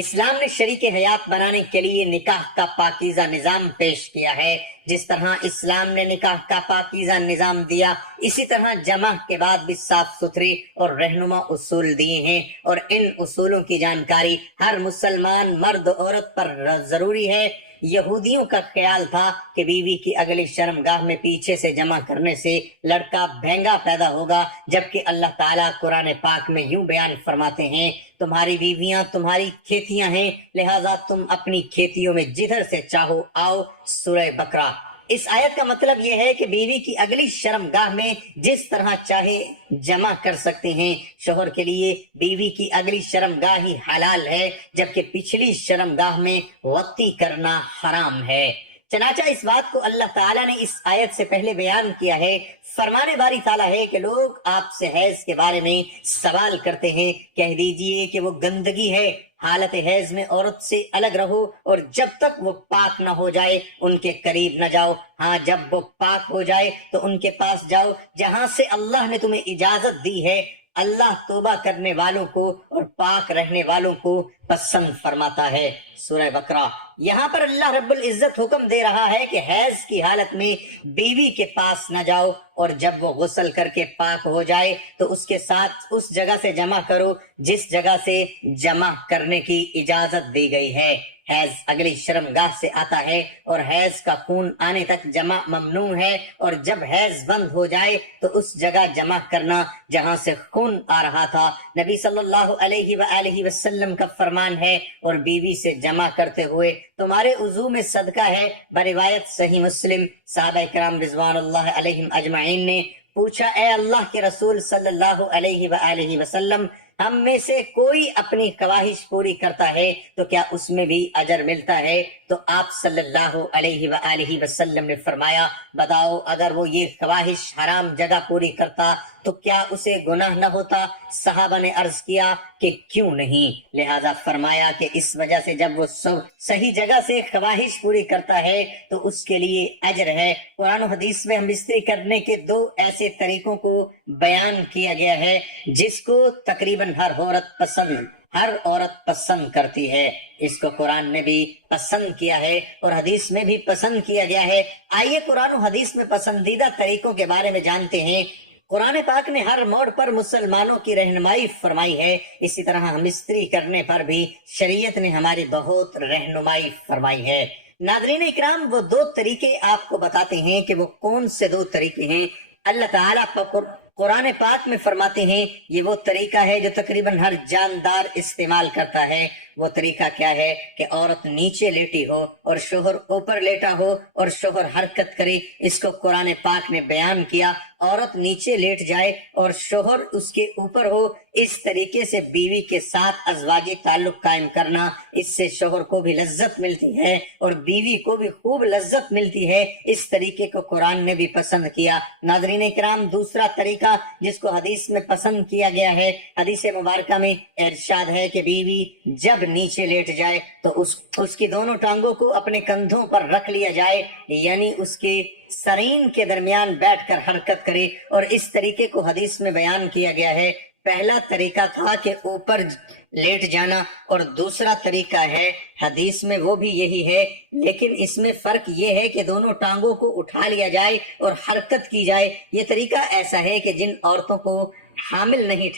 اسلام نے شریک حیات بنانے کے لیے نکاح کا پاکیزہ نظام پیش کیا ہے۔ جس طرح اسلام نے نکاح کا پاکیزہ نظام دیا، اسی طرح جمع کے بعد بھی صاف ستھرے اور رہنما اصول دیے ہیں، اور ان اصولوں کی جانکاری ہر مسلمان مرد عورت پر ضروری ہے۔ یہودیوں کا خیال تھا کہ بیوی کی اگلی شرمگاہ میں پیچھے سے جمع کرنے سے لڑکا بھینگا پیدا ہوگا، جبکہ اللہ تعالیٰ قرآن پاک میں یوں بیان فرماتے ہیں، تمہاری بیویاں تمہاری کھیتیاں ہیں، لہٰذا تم اپنی کھیتیوں میں جدھر سے چاہو آؤ۔ سورہ بقرہ۔ اس آیت کا مطلب یہ ہے کہ بیوی کی اگلی شرمگاہ میں جس طرح چاہے جمع کر سکتے ہیں۔ شوہر کے لیے بیوی کی اگلی شرمگاہ ہی حلال ہے، جبکہ پچھلی شرمگاہ میں وطی کرنا حرام ہے۔ چنانچہ اس بات کو اللہ تعالیٰ نے اس آیت سے پہلے بیان کیا ہے۔ فرمانے باری تعالیٰ ہے کہ لوگ آپ سے حیض کے بارے میں سوال کرتے ہیں، کہہ دیجئے کہ وہ گندگی ہے، حالت حیض میں عورت سے الگ رہو، اور جب تک وہ پاک نہ ہو جائے ان کے قریب نہ جاؤ۔ ہاں، جب وہ پاک ہو جائے تو ان کے پاس جاؤ جہاں سے اللہ نے تمہیں اجازت دی ہے۔ اللہ توبہ کرنے والوں کو اور پاک رہنے والوں کو پسند فرماتا ہے۔ سورہ بقرہ۔ یہاں پر اللہ رب العزت حکم دے رہا ہے کہ حیض کی حالت میں بیوی کے پاس نہ جاؤ، اور جب وہ غسل کر کے پاک ہو جائے تو اس کے ساتھ اس جگہ سے جمع کرو جس جگہ سے جمع کرنے کی اجازت دی گئی ہے۔ حیض اگلی شرمگاہ سے آتا ہے اور حیض کا خون آنے تک جمع ممنوع ہے، اور جب حیض بند ہو جائے تو اس جگہ جمع کرنا جہاں سے خون آ رہا تھا۔ نبی صلی اللہ علیہ وآلہ وسلم کا فرمان ہے، اور بیوی سے جمع کرتے ہوئے تمہارے وضو میں صدقہ ہے۔ بروایت صحیح مسلم، صحابہ کرام رضوان اللہ علیہم اجمعین نے پوچھا، اے اللہ کے رسول صلی اللہ علیہ وآلہ وسلم، ہم میں سے کوئی اپنی خواہش پوری کرتا ہے تو کیا اس میں بھی اجر ملتا ہے؟ تو آپ صلی اللہ علیہ وآلہ وسلم نے فرمایا، بتاؤ اگر وہ یہ خواہش حرام جگہ پوری کرتا تو کیا اسے گناہ نہ ہوتا؟ صحابہ نے عرض کیا کہ کیوں نہیں؟ لہذا فرمایا کہ اس وجہ سے جب وہ صحیح جگہ سے خواہش پوری کرتا ہے تو اس کے لیے اجر ہے۔ قرآن و حدیث میں ہم بستری کرنے کے دو ایسے طریقوں کو بیان کیا گیا ہے جس کو تقریباً ہر عورت پسند کرتی ہے۔ اس کو قرآن نے بھی پسند کیا ہے اور حدیث میں بھی پسند کیا گیا ہے۔ آئیے قرآن و حدیث میں پسندیدہ طریقوں کے بارے میں جانتے ہیں۔ قرآن پاک نے ہر موڑ پر مسلمانوں کی رہنمائی فرمائی ہے، اسی طرح ہم استری کرنے پر بھی شریعت نے ہماری بہت رہنمائی فرمائی ہے۔ ناظرین اکرام، وہ دو طریقے آپ کو بتاتے ہیں کہ وہ کون سے دو طریقے ہیں۔ اللہ تعالیٰ قرآن پاک میں فرماتے ہیں، یہ وہ طریقہ ہے جو تقریباً ہر جاندار استعمال کرتا ہے۔ وہ طریقہ کیا ہے کہ عورت نیچے لیٹی ہو اور شوہر اوپر لیٹا ہو اور شوہر حرکت کرے۔ اس کو قرآن پاک نے بیان کیا، عورت نیچے لیٹ جائے اور شوہر اس کے اوپر ہو۔ اس طریقے سے بیوی کے ساتھ ازواجی تعلق قائم کرنا، اس سے شوہر کو بھی لذت ملتی ہے اور بیوی کو بھی خوب لذت ملتی ہے۔ اس طریقے کو قرآن نے بھی پسند کیا۔ ناظرین کرام، دوسرا طریقہ جس کو حدیث میں پسند کیا گیا ہے، حدیث مبارکہ میں ارشاد ہے کہ بیوی جب نیچے لیٹ جائے تو اس کی دونوں ٹانگوں کو اپنے کندھوں پر رکھ لیا جائے، یعنی اس کے سرین کے درمیان بیٹھ کر حرکت کرے، اور اس طریقے کو حدیث میں بیان کیا گیا ہے۔ پہلا طریقہ تھا کہ اوپر لیٹ جانا، اور دوسرا طریقہ ہے حدیث میں وہ بھی یہی ہے، لیکن اس میں فرق یہ ہے کہ دونوں ٹانگوں کو اٹھا لیا جائے اور حرکت کی جائے۔ یہ طریقہ ایسا ہے کہ جن عورتوں کو حمل نہیں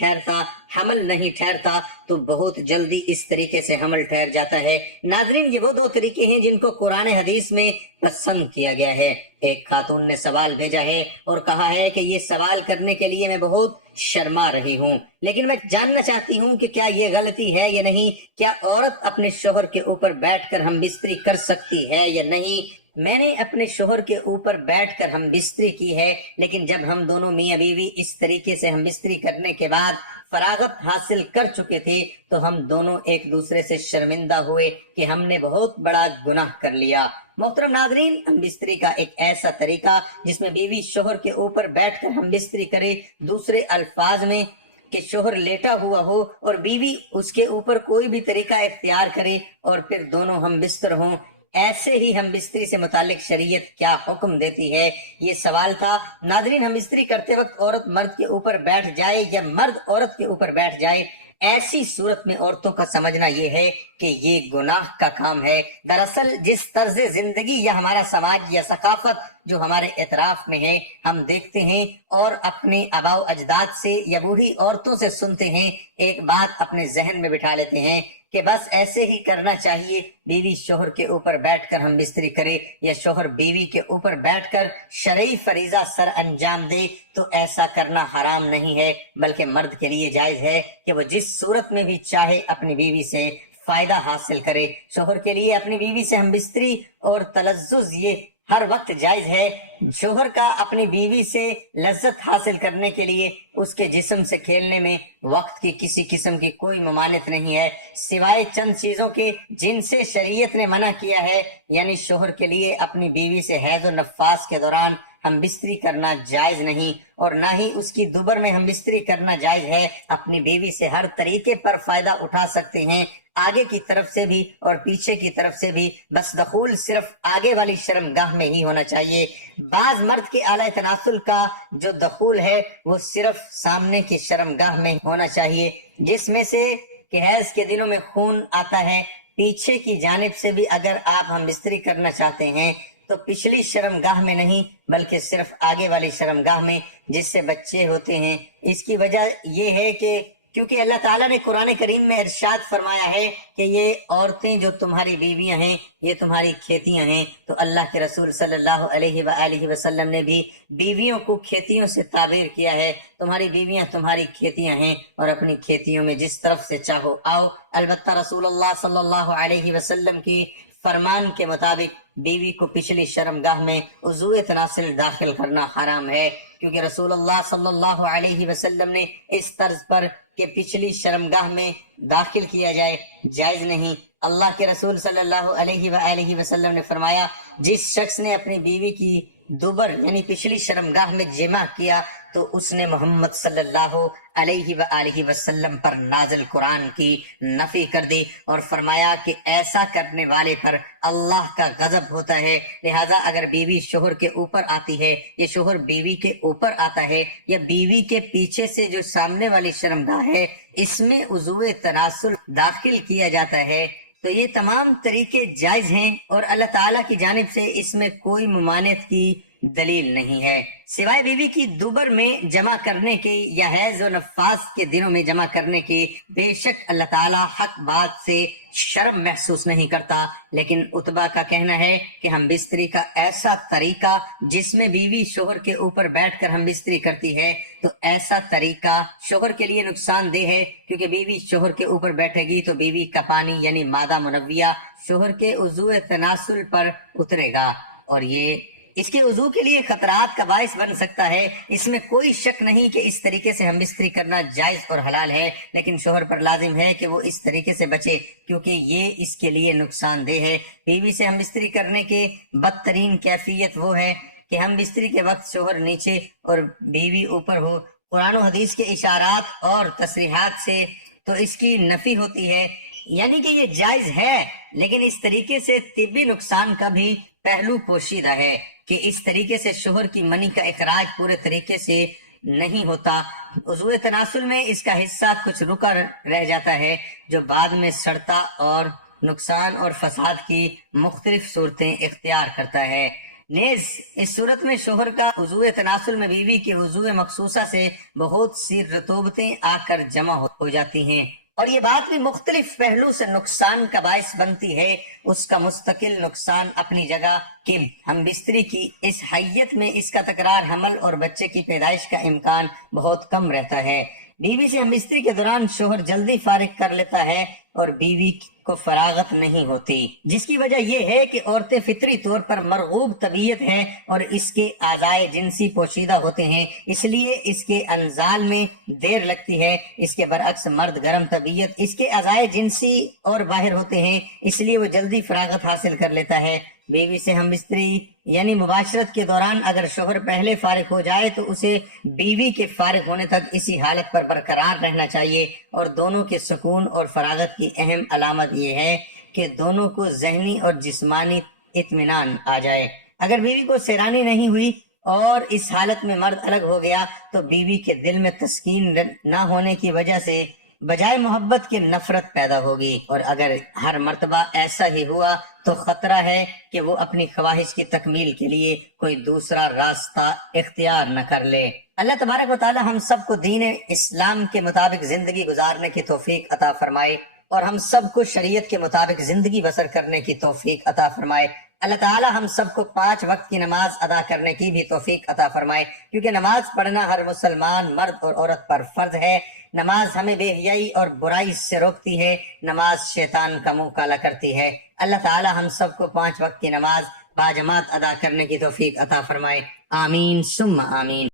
ٹھہرتا تو بہت جلدی اس طریقے سے حمل ٹھہر جاتا ہے۔ ناظرین، یہ وہ دو طریقے ہیں جن کو قرآن حدیث میں پسند کیا گیا ہے۔ ایک خاتون نے سوال بھیجا ہے اور کہا ہے کہ یہ سوال کرنے کے لیے میں بہت شرما رہی ہوں، لیکن میں جاننا چاہتی ہوں کہ کیا یہ غلطی ہے یا نہیں؟ کیا عورت اپنے شوہر کے اوپر بیٹھ کر ہم بستری کر سکتی ہے یا نہیں؟ میں نے اپنے شوہر کے اوپر بیٹھ کر ہم بستری کی ہے، لیکن جب ہم دونوں میاں بیوی اس طریقے سے ہم بستری کرنے کے بعد فراغت حاصل کر چکے تھے تو ہم دونوں ایک دوسرے سے شرمندہ ہوئے کہ ہم نے بہت بڑا گناہ کر لیا۔ محترم ناظرین، ہم بستری کا ایک ایسا طریقہ جس میں بیوی شوہر کے اوپر بیٹھ کر ہم بستری کرے، دوسرے الفاظ میں کہ شوہر لیٹا ہوا ہو اور بیوی اس کے اوپر کوئی بھی طریقہ اختیار کرے اور پھر دونوں ہم بستر ہوں، ایسے ہی ہم بستری سے متعلق شریعت کیا حکم دیتی ہے، یہ سوال تھا۔ ناظرین، ہم بستری کرتے وقت عورت مرد کے اوپر بیٹھ جائے یا مرد عورت کے اوپر بیٹھ جائے، ایسی صورت میں عورتوں کا سمجھنا یہ ہے کہ یہ گناہ کا کام ہے۔ دراصل جس طرز زندگی یا ہمارا سماج یا ثقافت جو ہمارے اطراف میں ہے، ہم دیکھتے ہیں اور اپنے آباء و اجداد سے یا بوڑھی عورتوں سے سنتے ہیں، ایک بات اپنے ذہن میں بٹھا لیتے ہیں کہ بس ایسے ہی کرنا چاہیے، بیوی شوہر کے اوپر بیٹھ کر ہم بستری کرے یا شوہر بیوی کے اوپر بیٹھ کر شرعی فریضہ سر انجام دے تو ایسا کرنا حرام نہیں ہے، بلکہ مرد کے لیے جائز ہے کہ وہ جس صورت میں بھی چاہے اپنی بیوی سے فائدہ حاصل کرے۔ شوہر کے لیے اپنی بیوی سے ہم بستری اور تلذذ یہ ہر وقت جائز ہے۔ شوہر کا اپنی بیوی سے لذت حاصل کرنے کے لیے اس کے جسم سے کھیلنے میں وقت کی کسی قسم کی کوئی ممانعت نہیں ہے، سوائے چند چیزوں کے جن سے شریعت نے منع کیا ہے۔ یعنی شوہر کے لیے اپنی بیوی سے حیض و نفاس کے دوران ہم بستری کرنا جائز نہیں، اور نہ ہی اس کی دوبر میں ہم بستری کرنا جائز ہے۔ اپنی بیوی سے ہر طریقے پر فائدہ اٹھا سکتے ہیں، آگے کی طرف سے بھی اور پیچھے کی طرف سے بھی، بس دخول صرف آگے والی شرمگاہ میں ہی ہونا چاہیے۔ بعض مرد کے اعلی تناسل کا جو دخول ہے وہ صرف سامنے کی شرمگاہ میں ہونا چاہیے، جس میں سے کہ حیض کے دنوں میں خون آتا ہے۔ پیچھے کی جانب سے بھی اگر آپ ہم بستری کرنا چاہتے ہیں تو پچھلی شرمگاہ میں نہیں بلکہ صرف آگے والی شرمگاہ میں، جس سے بچے ہوتے ہیں۔ اس کی وجہ یہ ہے کہ کیونکہ اللہ تعالیٰ نے قرآن کریم میں ارشاد فرمایا ہے کہ یہ عورتیں جو تمہاری بیویاں ہیں یہ تمہاری کھیتیاں ہیں، تو اللہ کے رسول صلی اللہ علیہ وآلہ وسلم نے بھی بیویوں کو کھیتیوں سے تعبیر کیا ہے۔ تمہاری بیویاں تمہاری کھیتیاں ہیں اور اپنی کھیتیوں میں جس طرف سے چاہو آؤ۔ البتہ رسول اللہ صلی اللہ علیہ وسلم کی فرمان کے مطابق بیوی کو پچھلی شرمگاہ میں عضو تناسل داخل کرنا حرام ہے، کیونکہ رسول اللہ صلی اللہ علیہ وسلم نے اس طرز پر کہ پچھلی شرمگاہ میں داخل کیا جائے جائز نہیں۔ اللہ کے رسول صلی اللہ علیہ وآلہ وسلم نے فرمایا، جس شخص نے اپنی بیوی کی دوبر یعنی پچھلی شرمگاہ میں جمع کیا تو اس نے محمد صلی اللہ علیہ وآلہ وسلم پر نازل قرآن کی نفی کر دی اور فرمایا کہ ایسا کرنے والے پر اللہ کا غضب ہوتا ہے۔ لہذا اگر بیوی شوہر کے اوپر آتی ہے یا شوہر بیوی کے اوپر آتا ہے یا بیوی کے پیچھے سے جو سامنے والی شرمگاہ ہے اس میں عضو تناسل داخل کیا جاتا ہے تو یہ تمام طریقے جائز ہیں اور اللہ تعالیٰ کی جانب سے اس میں کوئی ممانعت کی دلیل نہیں ہے، سوائے بیوی کی دوبر میں جمع کرنے کے یا حیض و نفاس کے دنوں میں جمع کرنے کے۔ بے شک اللہ تعالیٰ حق بات سے شرم محسوس نہیں کرتا، لیکن عتبہ کا کہنا ہے کہ ہم بستری کا ایسا طریقہ جس میں بیوی شوہر کے اوپر بیٹھ کر ہم بستری کرتی ہے تو ایسا طریقہ شوہر کے لیے نقصان دہ ہے، کیونکہ بیوی شوہر کے اوپر بیٹھے گی تو بیوی کا پانی یعنی مادہ منویہ شوہر کے عضو تناسل پر اترے گا اور یہ اس کے وضو کے لیے خطرات کا باعث بن سکتا ہے۔ اس میں کوئی شک نہیں کہ اس طریقے سے ہم بستری کرنا جائز اور حلال ہے، لیکن شوہر پر لازم ہے کہ وہ اس طریقے سے بچے کیونکہ یہ اس کے لیے نقصان دہ ہے۔ بیوی سے ہم بستری کرنے کے بدترین کیفیت وہ ہے کہ ہم بستری کے وقت شوہر نیچے اور بیوی اوپر ہو۔ قرآن و حدیث کے اشارات اور تصریحات سے تو اس کی نفی ہوتی ہے، یعنی کہ یہ جائز ہے، لیکن اس طریقے سے طبی نقصان کا بھی پہلو پوشیدہ ہے کہ اس طریقے سے شوہر کی منی کا اخراج پورے طریقے سے نہیں ہوتا۔ عضو تناسل میں اس کا حصہ کچھ رکا رہ جاتا ہے جو بعد میں سڑتا اور نقصان اور فساد کی مختلف صورتیں اختیار کرتا ہے۔ نیز اس صورت میں شوہر کا عضو تناسل میں بیوی کے عضو مخصوصہ سے بہت سی رطوبتیں آ کر جمع ہو جاتی ہیں اور یہ بات بھی مختلف پہلو سے نقصان کا باعث بنتی ہے۔ اس کا مستقل نقصان اپنی جگہ کہ ہم بستری کی اس حیت میں اس کا تکرار حمل اور بچے کی پیدائش کا امکان بہت کم رہتا ہے۔ بیوی سے ہم بستری کے دوران شوہر جلدی فارغ کر لیتا ہے اور بیوی کو فراغت نہیں ہوتی، جس کی وجہ یہ ہے کہ عورتیں فطری طور پر مرغوب طبیعت ہیں اور اس کے اعضائے جنسی پوشیدہ ہوتے ہیں، اس لیے اس کے انزال میں دیر لگتی ہے۔ اس کے برعکس مرد گرم طبیعت، اس کے اعضائے جنسی اور باہر ہوتے ہیں، اس لیے وہ جلدی فراغت حاصل کر لیتا ہے۔ بیوی سے ہم بستری یعنی مباشرت کے دوران اگر شوہر پہلے فارغ ہو جائے تو اسے بیوی کے فارغ ہونے تک اسی حالت پر برقرار رہنا چاہیے، اور دونوں کے سکون اور فراغت کی اہم علامت یہ ہے کہ دونوں کو ذہنی اور جسمانی اطمینان آ جائے۔ اگر بیوی کو سیرانی نہیں ہوئی اور اس حالت میں مرد الگ ہو گیا تو بیوی کے دل میں تسکین نہ ہونے کی وجہ سے بجائے محبت کے نفرت پیدا ہوگی، اور اگر ہر مرتبہ ایسا ہی ہوا تو خطرہ ہے کہ وہ اپنی خواہش کی تکمیل کے لیے کوئی دوسرا راستہ اختیار نہ کر لے۔ اللہ تبارک و تعالی ہم سب کو دین اسلام کے مطابق زندگی گزارنے کی توفیق عطا فرمائے، اور ہم سب کو شریعت کے مطابق زندگی بسر کرنے کی توفیق عطا فرمائے۔ اللہ تعالی ہم سب کو 5 وقت کی نماز ادا کرنے کی بھی توفیق عطا فرمائے، کیونکہ نماز پڑھنا ہر مسلمان مرد اور عورت پر فرض ہے۔ نماز ہمیں بے حیائی اور برائی سے روکتی ہے، نماز شیطان کا منہ کالا کرتی ہے۔ اللہ تعالی ہم سب کو 5 وقت کی نماز باجماعت ادا کرنے کی توفیق عطا فرمائے، آمین ثم آمین۔